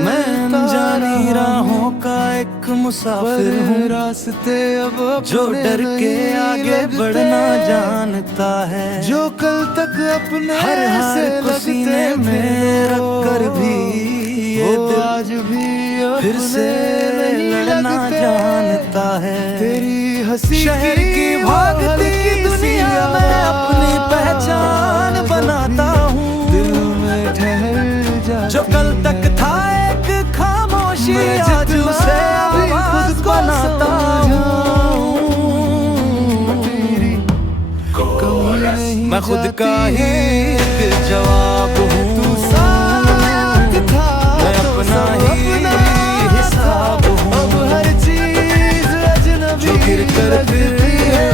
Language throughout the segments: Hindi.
मैं अनजानी राहों का एक मुसाफिर हूँ, रास्ते अब जो डर के आगे बढ़ना जानता है, जो कल तक अपने हर हाल को सीने में रख कर भी ये दिल आज भी फिर से लड़ना जानता है। तेरी हंसी शहर की भागती दुनिया में अपनी पहचान बनाता हूँ, दिल में ठहर जा जो कल तक था एक खामोशी आज उसे आवाज बनाता हूँ। मैं खुद का ही एक जवाब हूँ, मैं अपना ही हिसाब हूँ। अब हर चीज अजनबी जो गिर कर फिर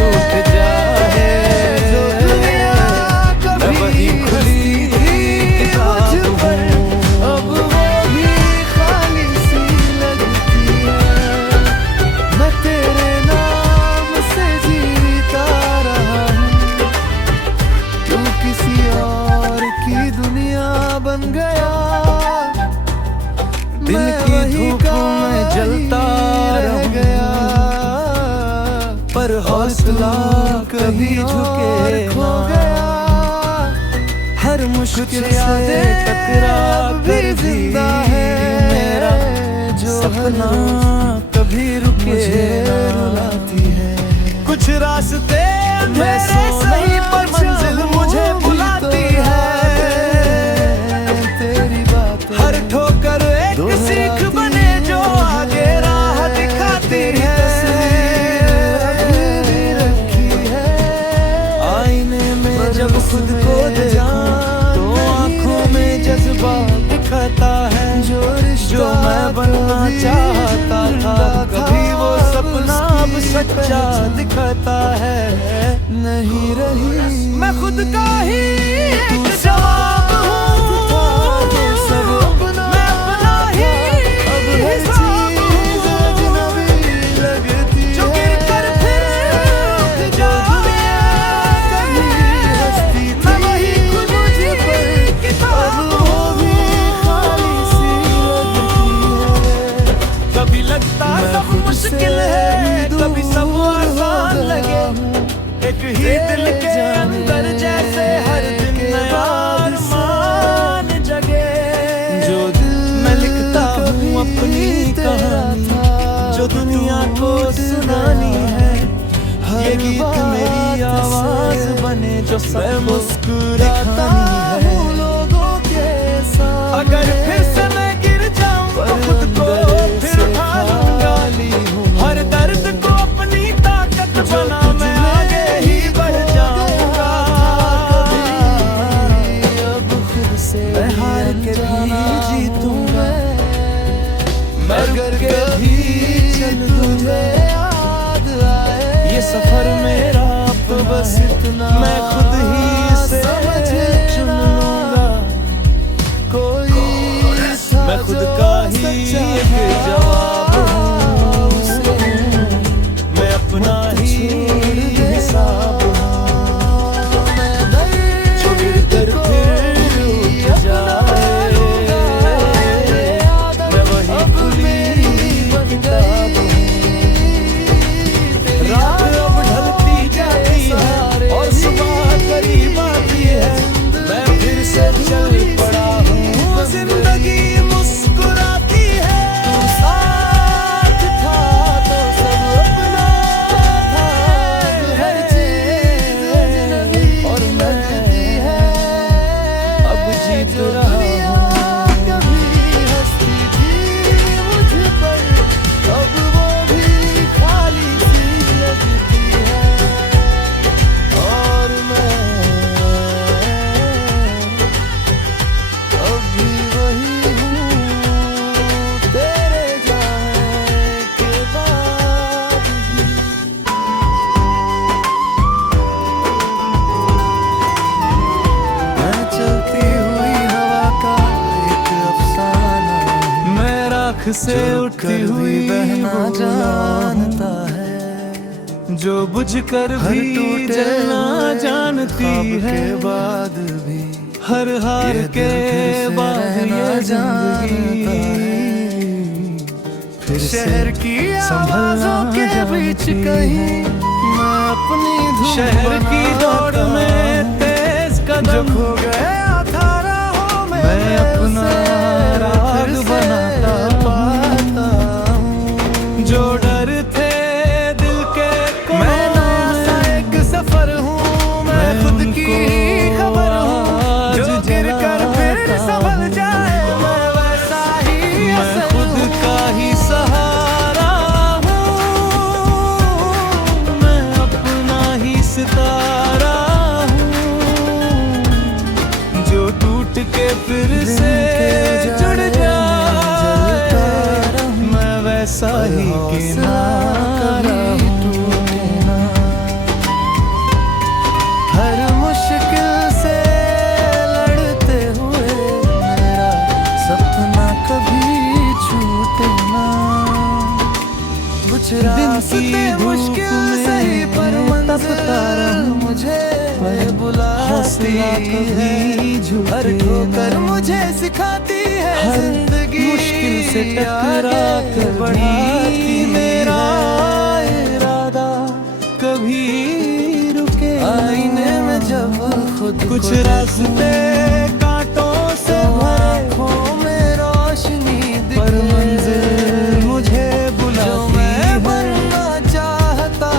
उठ जाए, मैं वही खुली किताब हूँ। अब वो भी खाली सी लगती है, मैं तेरे नाम से जीता रहा हूँ, तू किसी और की दुनिया बन गया। दिन की धूप में जलता रह गया, पर हौसला कभी झुके खो ना। गया। हर मुश्किल से टकरा कर भी मेरा जो सपना कभी रुके ना। कुछ रास्ते मेरे सही पर मंजिल मुझे बुलाती है, तेरी बात हर ठोकर एक सीख बने जो आगे राह दिखाती है। आईने में जब खुद को देखूं तो आंखों में जज्बा दिखता है, जो मैं बनना चाहता था कभी वो सपना अब सच्चा दिखता है। नहीं रही मैं खुद का ही एक जवाब हूँ, मैं अपना ही हिसाब हूँ। जो गिर कर फिर उठ जाए, मैं वही खुली किताब हूँ। कभी लगता सब मुश्किल है, कभी सब आसान लगे, एक ही दिल के अंदर जैसे हर दिन नया अरमान जगे। जो दिल मैं लिखता हूँ अपनी कहानी, जो दुनिया को सुनानी है, ये गीत मेरी आवाज बने जो सब मुस्कुराता है। लोगों के साथ अगर फिर से मैं गिर जाऊं तो खुद को फिर उठा लूंगा, हर दर्द को अपनी ताकत बना मैं आगे ही बढ़ जाऊंगा। अब खुद से मैं हार के भी जीतूंगा, मर के भी चल दूंगा। याद आए ये सफर मेरा तो बस इतना मैं खुद ही इसे चुन लूंगा। कोई मैं खुद का ही एक जवाब हूँ, मैं अपना ही हिसाब हूँ। जो गिर कर फिर उठ जाए, मैं वही खुली किताब हूँ। रात अब ढलती जाती है और सुबह करीब आती है, मैं फिर से चल पड़ा हूँ। जिंदगी मुस्कुराती है, साथ था तो सब अपना था, हर चीज अजनबी और मैं लगती है। अब जीत रहा हूँ। कभी हंसती थी मुझ पर, अब वो भी खाली सी लगती है। और मैं अब भी वही हूँ, तेरे जाने के बाद भी। मैं चलती हुई हवा का एक अफसाना, मैं राख से उठती हुई बहना जानता है, जो बुझ कर भी जलना जानती है। के बाद भी हर हार ये के दिल फिर से बाद रहना ये जानता जिंदगी फिर शहर की आवाज़ों के बीच कहीं मैं अपनी धुन शहर की दौड़ बनाता में तेज जो कदम खो गया था राहों में मैं अपना उसे राग फिर से बनाता पाता हूँ। जो डर थे दिल के मैं कोनों नया सा में एक सफर हूँ मैं खुद की ही खबर हूँ जो आज गिर कर फिर जलाता संभल जाए मैं वैसा ही मैं असल खुद हूँ। का ही सहारा हूँ मैं अपना ही सितारा हूँ जो टूट के फिर से जुड़ जाए मैं वैसा ही किनारा हर मुश्किल से लड़ते हुए मेरा सपना कभी छूटे ना कुछ रास्ते मुश्किल सही पर मंजिल मुझे बुलाती है हर ठोकर मुझे सिखाती है जिंदगी मुश्किल से टकरा कर बढ़ाती मेरा इरादा कभी रुके आईने में जब खुद कुछ को रास्ते कांटों से भरे आँखों में रोशनी पर दिखे मंजिल मुझे जो बुलाती मैं है बनना चाहता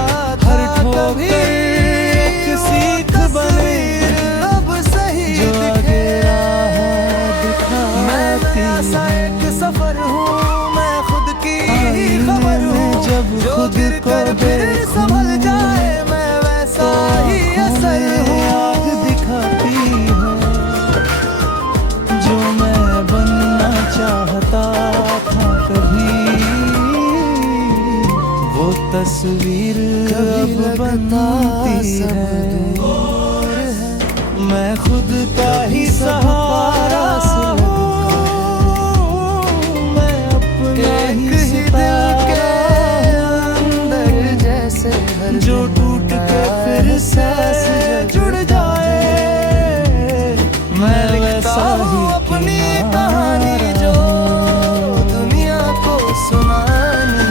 था हर ठोकर कभी एक सीख बने अब सही जो दिखे मैं दिखाती नया सा है एक सफर हूँ मैं खुद की ही खबर हूँ जब जो खुद गिर को कर फिर देखूं संभल जाए मैं वैसा ही असल आग हूँ दिखाती है जो मैं बनना चाहता था कभी वो तस्वीर कभी अब लगता बनती सब है दूर है मैं खुद का ही सब सहारा पास हूँ मैं अपना एक ही ही दिल के सितारा अंदर जैसे हर जो दिन टूट के नया फिर से एहसास जुड़ जाए मैं लिखता हूँ अपनी कहानी जो दुनिया को सुनानी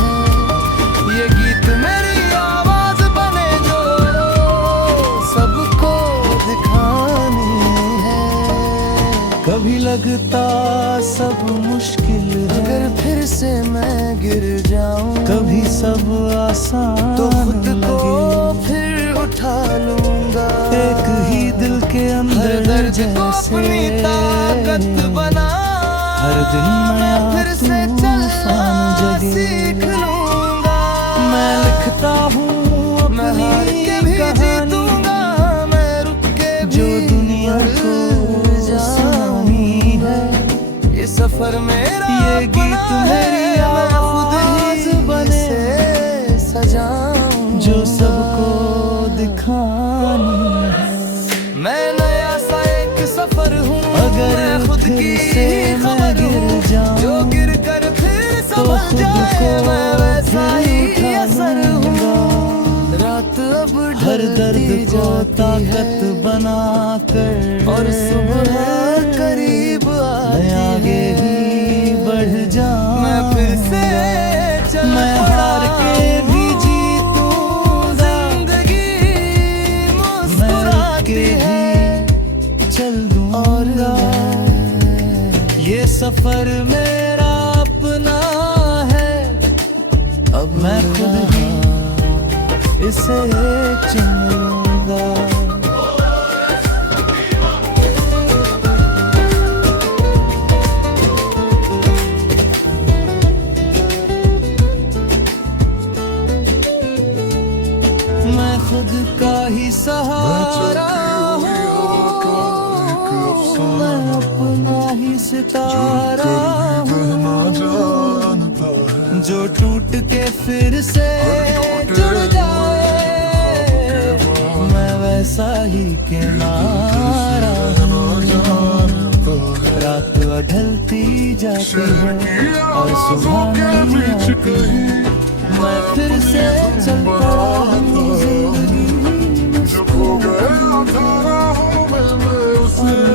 है ये गीत मेरी आवाज बने जो सबको दिखानी है कभी लगता सब मुश्किल है अगर फिर से मैं गिर जाऊं कभी सब आसान तो खुद को लगे फिर उठा लूंगा एक ही दिल के हर अंदर दर्द को जैसे अपनी ताकत बना हर दिन मैं नया फिर से चलना तूफान जगे सीख लूंगा मैं लिखता हूँ मैं हार अपनी के भी कहानी जीतूंगा मैं रुक के जो भी दुनिया को बढ़ सुनानी है ये सफर मेरा ये गीत अपना मेरी है, मैं खुद आवाज ही बने इसे सजाऊंगा जो सबको दिखानी है मैं नया सा एक सफर हूँ अगर मैं खुद फिर की से ही मैं खबर गिर हूँ जाऊं जो गिर कर फिर संभल खुद जाए को मैं वैसा फिर ही उठा असर लूंगा। हूँ रात अब हर ढलती दर्द को जाती ताकत है बना कर और सुबह करीब आती मैं आगे है ही बढ़ जाऊं मैं फिर से चल मैं हार के भी जीतूंगा जिंदगी मैं रुक के मुस्कुराती है भी चल और दूंगा ये सफर मेरा अपना है अब मैं खुद ही इसे चुन लूंगा मैं खुद का ही सहारा हूँ मैं अपना ही सितारा हूँ जो टूट के फिर से जुड़ जाए मैं वैसा ही किनारा हूँ रात ढलती जाती है और सुबह नहीं आती मैं फिर से चल पड़ा हूँ जिंदगी मुस्कुराती है।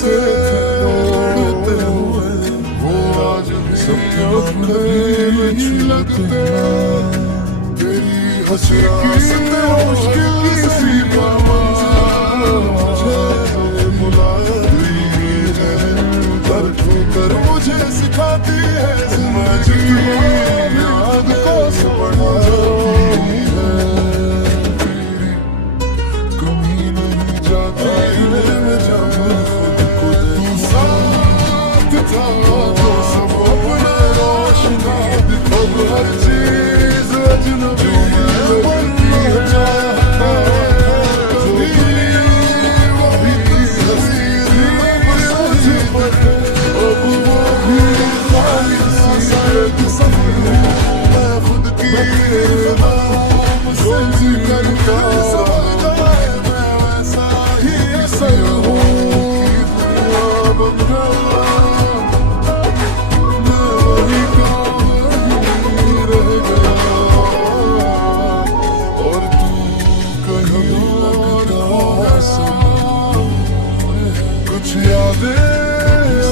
से लड़ते हुए वो आज सबके अपने ही लगते तेरी हंसी से मुश्किल सी मुझे बुलाती है कर ठोकर मुझे सिखाती है जिंदगी याद को बढ़ाती है कमी नहीं जाती मैं जाऊं खुद को तू साथ था तो सब अपना रोशना दिखो हर चीज अजनबी बनती है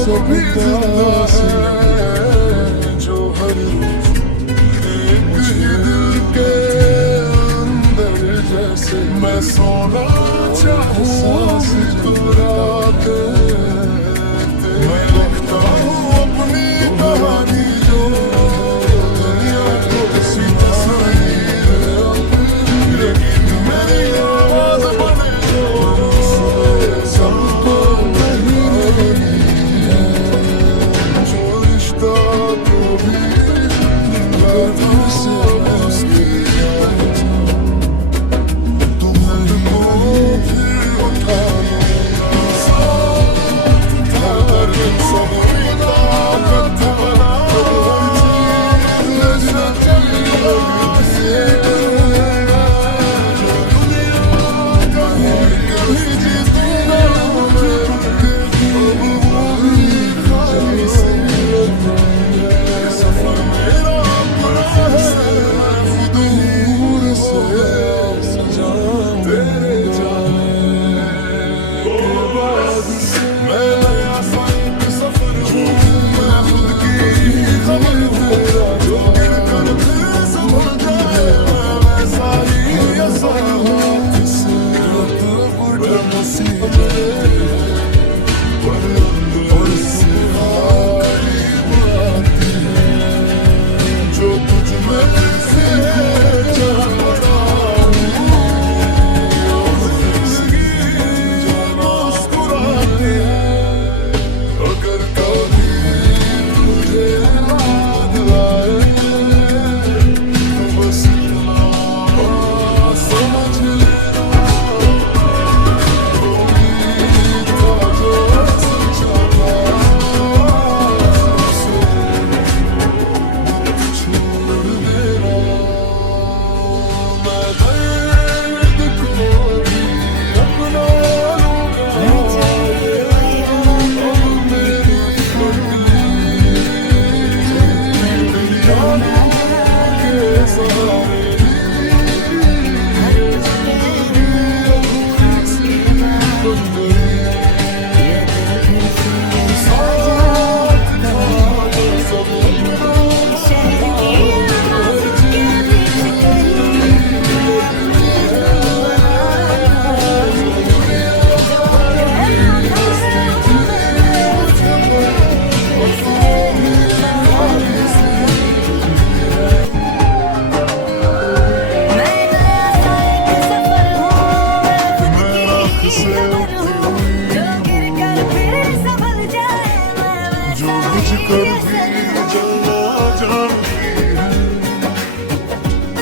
सभी जिंदा है जो हर एक ही दिल के अंदर जैसे मैं सोना चाहूँ तो रातें मैं लिखता हूँ अपनी कहानी जो दुनिया को किसी तस्वीर लेकिन मेरी आवाज बने जो सबको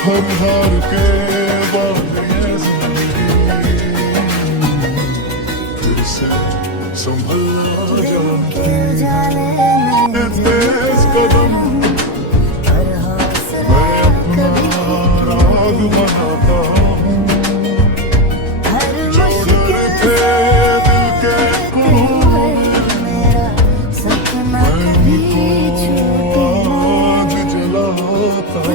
हर हार के बाद ये जिंदगी फिर से संभलना जानती तेज कदम मैं अपना राग बनाता हूँ जो डर थे दिल के कुएं मैं उनको आज जलाता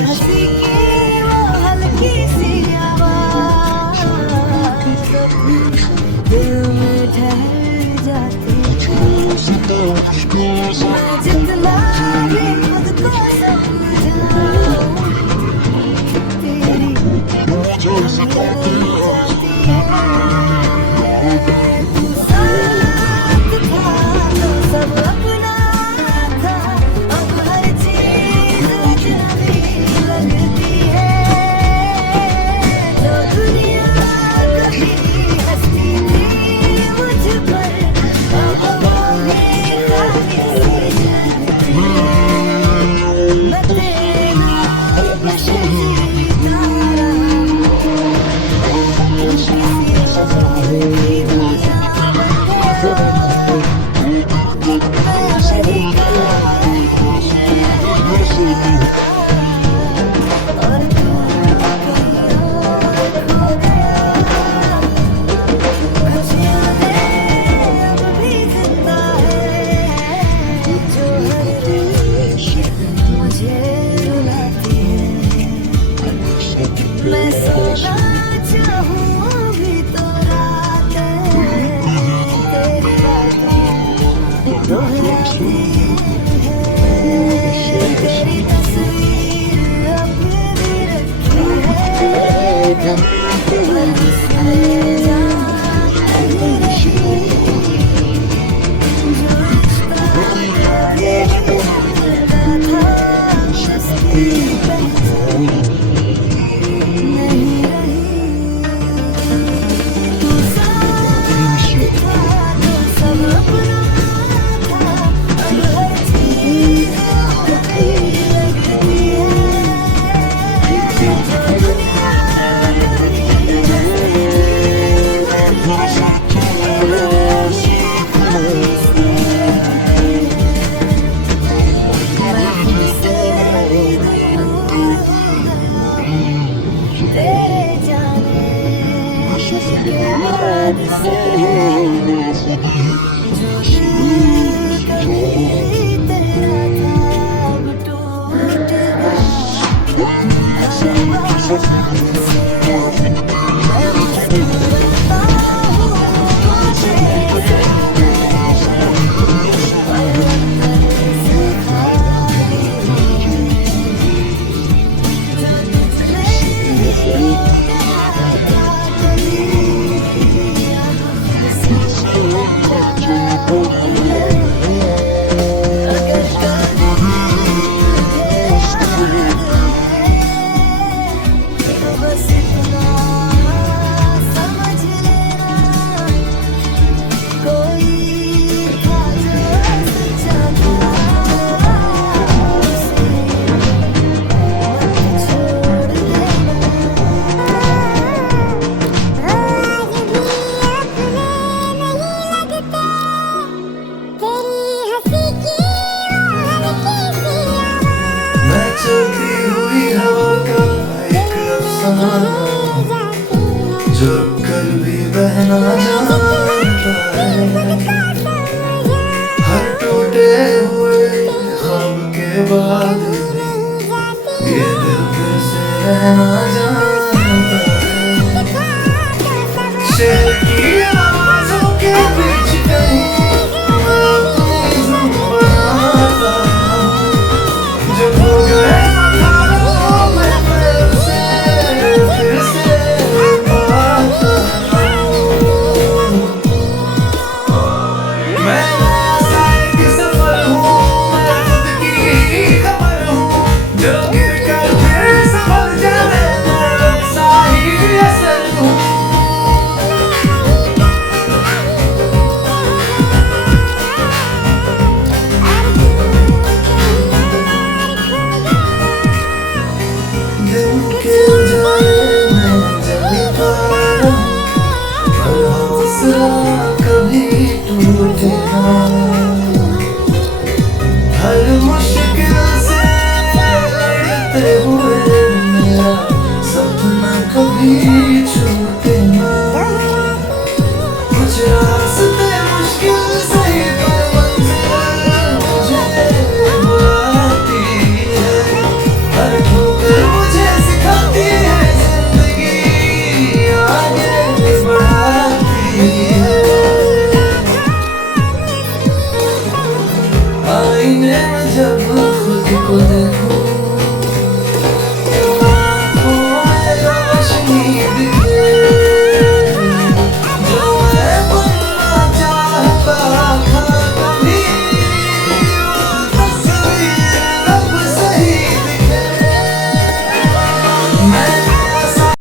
हंसी की वो हल्की सी आवाज़ दिल में ठहर जाती है। मैं जितना भी खुद को समझाऊं, तेरी जाती है। तू साथ था तो सब अपना था, अब हर चीज़ अजनबी लगती है। जो दुनिया कभी हंसती थी मुझ पर, अब वो भी खाली सी लगती है। मैं तेरा बस जीता रहा, किसी और की दुनिया में और तू खो गया। कुछ यादें अब भी जिंदा है, जो हर दिन मुझे रुलाती है। मैं सोना चाहूँ भी तो रातें तेरी बातें दोहराती है। तेरी तस्वीर अपनी रखी है, पर उसमें जान नहीं रही। जो रिश्ता कभी मिलता था, उसकी पहचान नहीं रही। तू साथ था तो सब अपना था, अब हर चीज़ अजनबी लगती है। जो दुनिया तेरे जाने के बाद से जो दिल कभी तेरा था, अब टूट गया। हर बात से मैं मुस्कुराता हूँ तेरे सामने, और अंदर से खाली जो तुझमें हो गया था कभी। अगर कभी तुझे याद है, तो बस इतना समझ लेना, कोई था जो सच्चा था, उसे मत छोड़ देना। मैं चलती हुई हवा का एक अफसाना, जो कल भी बहना जानता है। हर टूटे हुए ख्वाब के बाद भी ये दिल कैसे रहना जानता है। शहर की आवाज़ों के बीच कहीं मैं अपनी धुन बनाता हूँ। जो खो गया था वो मैं फिर से पाता हूँ। मैं ऐसा एक सफर हूँ, मैं खुद की खबर हूँ, जो गिर कर फिर संभल जाए मैं वैसा ही असर हूँ। जब खुद को देखूं